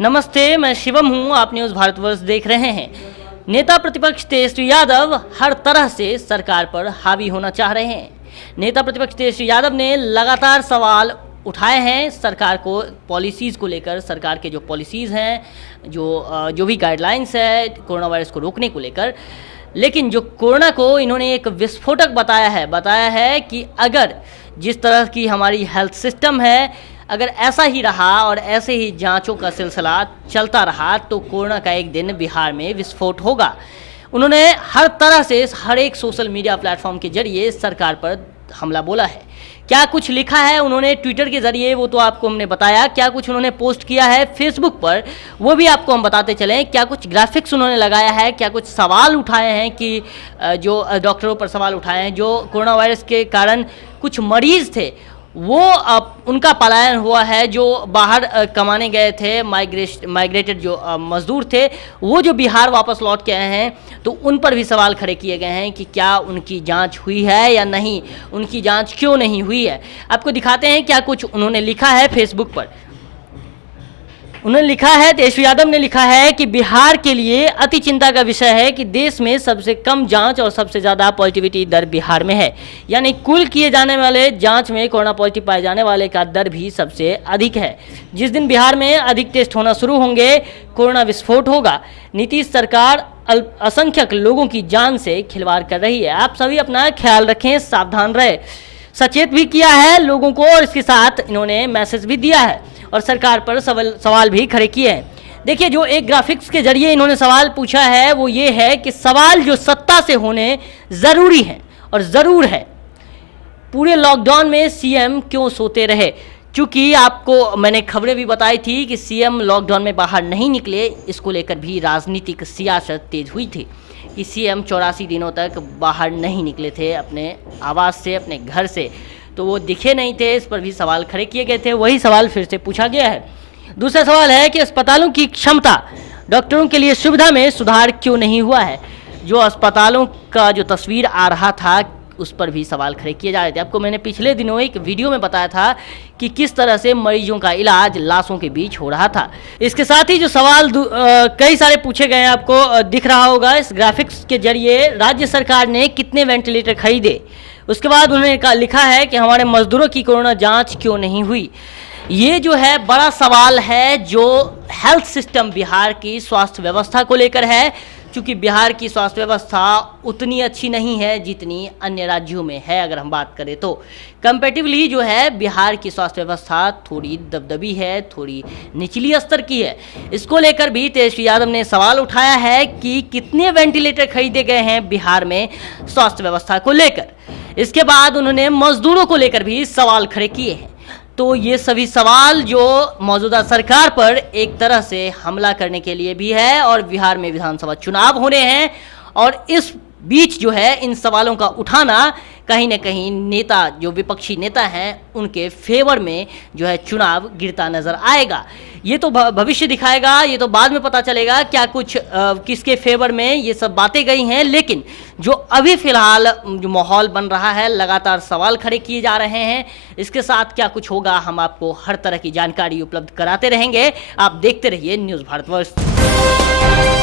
नमस्ते, मैं शिवम हूं। आप न्यूज़ भारतवर्ष देख रहे हैं। नेता प्रतिपक्ष तेजस्वी यादव हर तरह से सरकार पर हावी होना चाह रहे हैं। नेता प्रतिपक्ष तेजस्वी यादव ने लगातार सवाल उठाए हैं सरकार को, पॉलिसीज़ को लेकर। सरकार के जो पॉलिसीज़ हैं, जो भी गाइडलाइंस है कोरोना वायरस को रोकने को लेकर, लेकिन जो कोरोना को इन्होंने एक विस्फोटक बताया है कि अगर जिस तरह की हमारी हेल्थ सिस्टम है, अगर ऐसा ही रहा और ऐसे ही जांचों का सिलसिला चलता रहा तो कोरोना का एक दिन बिहार में विस्फोट होगा। उन्होंने हर तरह से हर एक सोशल मीडिया प्लेटफॉर्म के जरिए सरकार पर हमला बोला है। क्या कुछ लिखा है उन्होंने ट्विटर के जरिए, वो तो आपको हमने बताया। क्या कुछ उन्होंने पोस्ट किया है फेसबुक पर, वो भी आपको हम बताते चलें। क्या कुछ ग्राफिक्स उन्होंने लगाया है, क्या कुछ सवाल उठाए हैं कि जो डॉक्टरों पर सवाल उठाए हैं, जो कोरोना वायरस के कारण कुछ मरीज थे वो उनका पलायन हुआ है, जो बाहर कमाने गए थे, माइग्रेटेड जो मजदूर थे, वो जो बिहार वापस लौट के आए हैं, तो उन पर भी सवाल खड़े किए गए हैं कि क्या उनकी जांच हुई है या नहीं, उनकी जांच क्यों नहीं हुई है। आपको दिखाते हैं क्या कुछ उन्होंने लिखा है फेसबुक पर। उन्होंने लिखा है, तेजस्वी यादव ने लिखा है कि बिहार के लिए अति चिंता का विषय है कि देश में सबसे कम जांच और सबसे ज़्यादा पॉजिटिविटी दर बिहार में है। यानी कुल किए जाने वाले जांच में कोरोना पॉजिटिव पाए जाने वाले का दर भी सबसे अधिक है। जिस दिन बिहार में अधिक टेस्ट होना शुरू होंगे, कोरोना विस्फोट होगा। नीतीश सरकार असंख्यक लोगों की जान से खिलवाड़ कर रही है। आप सभी अपना ख्याल रखें, सावधान रहे। सचेत भी किया है लोगों को और इसके साथ इन्होंने मैसेज भी दिया है और सरकार पर सवाल भी खड़े किए हैं। देखिए, जो एक ग्राफिक्स के जरिए इन्होंने सवाल पूछा है वो ये है कि सवाल जो सत्ता से होने ज़रूरी है और ज़रूर है, पूरे लॉकडाउन में सीएम क्यों सोते रहे। चूँकि आपको मैंने खबरें भी बताई थी कि सीएम लॉकडाउन में बाहर नहीं निकले, इसको लेकर भी राजनीतिक सियासत तेज हुई थी कि सीएम 84 दिनों तक बाहर नहीं निकले थे अपने आवास से, अपने घर से, तो वो दिखे नहीं थे। इस पर भी सवाल खड़े किए गए थे। वही सवाल फिर से पूछा गया है। दूसरा सवाल है कि अस्पतालों की क्षमता, डॉक्टरों के लिए सुविधा में सुधार क्यों नहीं हुआ है। जो अस्पतालों का जो तस्वीर आ रहा था उस पर भी सवाल खड़े किए जा रहे थे। आपको मैंने पिछले दिनों एक वीडियो में बताया था कि किस तरह से मरीजों का इलाज लाशों के बीच हो रहा था। इसके साथ ही जो सवाल कई सारे पूछे गए हैं, आपको दिख रहा होगा इस ग्राफिक्स के जरिए। राज्य सरकार ने कितने वेंटिलेटर खरीदे, उसके बाद उन्होंने लिखा है कि हमारे मजदूरों की कोरोना जांच क्यों नहीं हुई। ये जो है बड़ा सवाल है जो हेल्थ सिस्टम बिहार की स्वास्थ्य व्यवस्था को लेकर है, क्योंकि बिहार की स्वास्थ्य व्यवस्था उतनी अच्छी नहीं है जितनी अन्य राज्यों में है। अगर हम बात करें तो कंपैरेटिवली जो है बिहार की स्वास्थ्य व्यवस्था थोड़ी दबदबी है, थोड़ी निचली स्तर की है। इसको लेकर भी तेजस्वी यादव ने सवाल उठाया है कि कितने वेंटिलेटर खरीदे गए हैं बिहार में स्वास्थ्य व्यवस्था को लेकर। इसके बाद उन्होंने मजदूरों को लेकर भी सवाल खड़े किए हैं। तो ये सभी सवाल जो मौजूदा सरकार पर एक तरह से हमला करने के लिए भी है, और बिहार में विधानसभा चुनाव होने हैं, और इस बीच जो है इन सवालों का उठाना कहीं ना कहीं नेता, जो विपक्षी नेता हैं, उनके फेवर में जो है चुनाव गिरता नजर आएगा। ये तो भविष्य दिखाएगा, ये तो बाद में पता चलेगा क्या कुछ किसके फेवर में ये सब बातें गई हैं। लेकिन जो अभी फिलहाल जो माहौल बन रहा है, लगातार सवाल खड़े किए जा रहे हैं। इसके साथ क्या कुछ होगा, हम आपको हर तरह की जानकारी उपलब्ध कराते रहेंगे। आप देखते रहिए न्यूज़ भारतवर्ष।